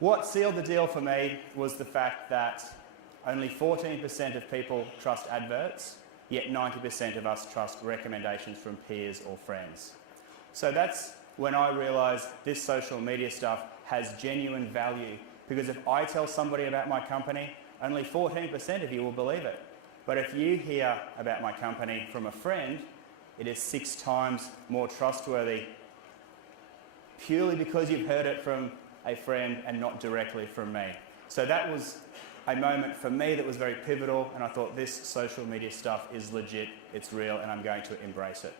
What sealed the deal for me was the fact that only 14% of people trust adverts, yet 90% of us trust recommendations from peers or friends. So that's when I realised this social media stuff has genuine value, because if I tell somebody about my company, only 14% of you will believe it. But if you hear about my company from a friend, it is 6 times more trustworthy, purely because you've heard it from a friend and not directly from me. So that was a moment for me that was very pivotal, and I thought this social media stuff is legit, it's real, and I'm going to embrace it.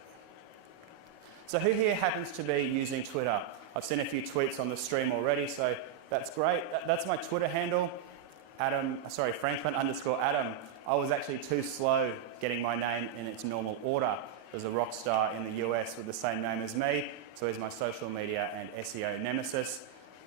So who here happens to be using Twitter? I've seen a few tweets on the stream already, so that's great. That's my Twitter handle, Franklin_Adam. I was actually too slow getting my name in its normal order. There's a rock star in the US with the same name as me, so he's my social media and SEO nemesis.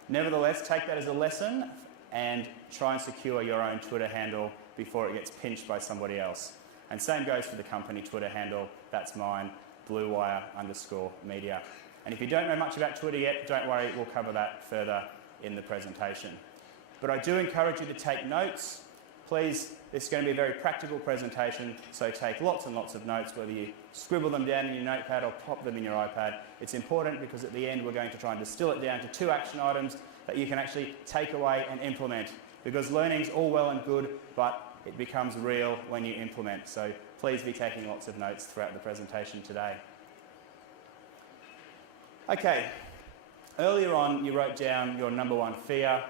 Nevertheless, take that as a lesson and try and secure your own Twitter handle before it gets pinched by somebody else. And same goes for the company Twitter handle. That's mine, BlueWire_media. And if you don't know much about Twitter yet, don't worry, we'll cover that further in the presentation. But I do encourage you to take notes. Please, this is going to be a very practical presentation, so take lots and lots of notes, whether you scribble them down in your notepad or pop them in your iPad. It's important because at the end we're going to try and distill it down to 2 action items that you can actually take away and implement, because learning's all well and good, but it becomes real when you implement. So please be taking lots of notes throughout the presentation today. Okay, earlier on you wrote down your number 1 fear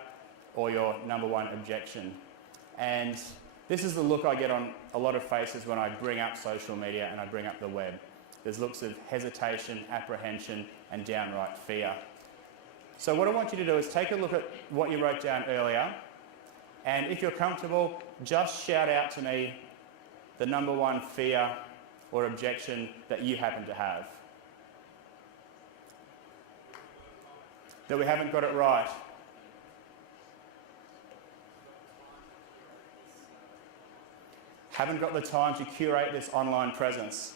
or your number 1 objection. And this is the look I get on a lot of faces when I bring up social media and I bring up the web. There's looks of hesitation, apprehension, and downright fear. So what I want you to do is take a look at what you wrote down earlier, and if you're comfortable, just shout out to me the number 1 fear or objection that you happen to have. That we haven't got it right. Haven't got the time to curate this online presence.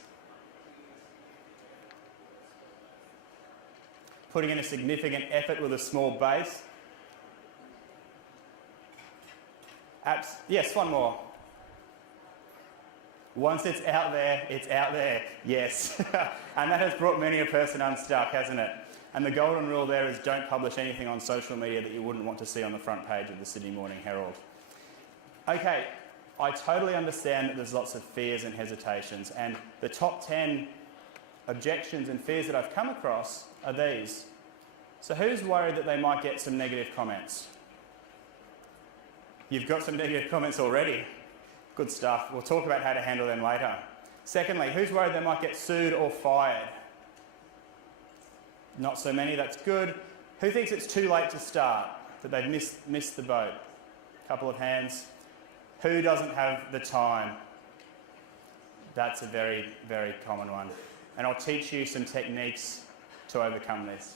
Putting in a significant effort with a small base. Yes, one more. Once it's out there, yes. And that has brought many a person unstuck, hasn't it? And the golden rule there is don't publish anything on social media that you wouldn't want to see on the front page of the Sydney Morning Herald. Okay, I totally understand that there's lots of fears and hesitations, and the top 10 objections and fears that I've come across are these. So who's worried that they might get some negative comments? You've got some negative comments already. Good stuff. We'll talk about how to handle them later. Secondly, who's worried they might get sued or fired? Not so many, that's good. Who thinks it's too late to start, that they've missed the boat? Couple of hands. Who doesn't have the time? That's a very, very common one. And I'll teach you some techniques to overcome this.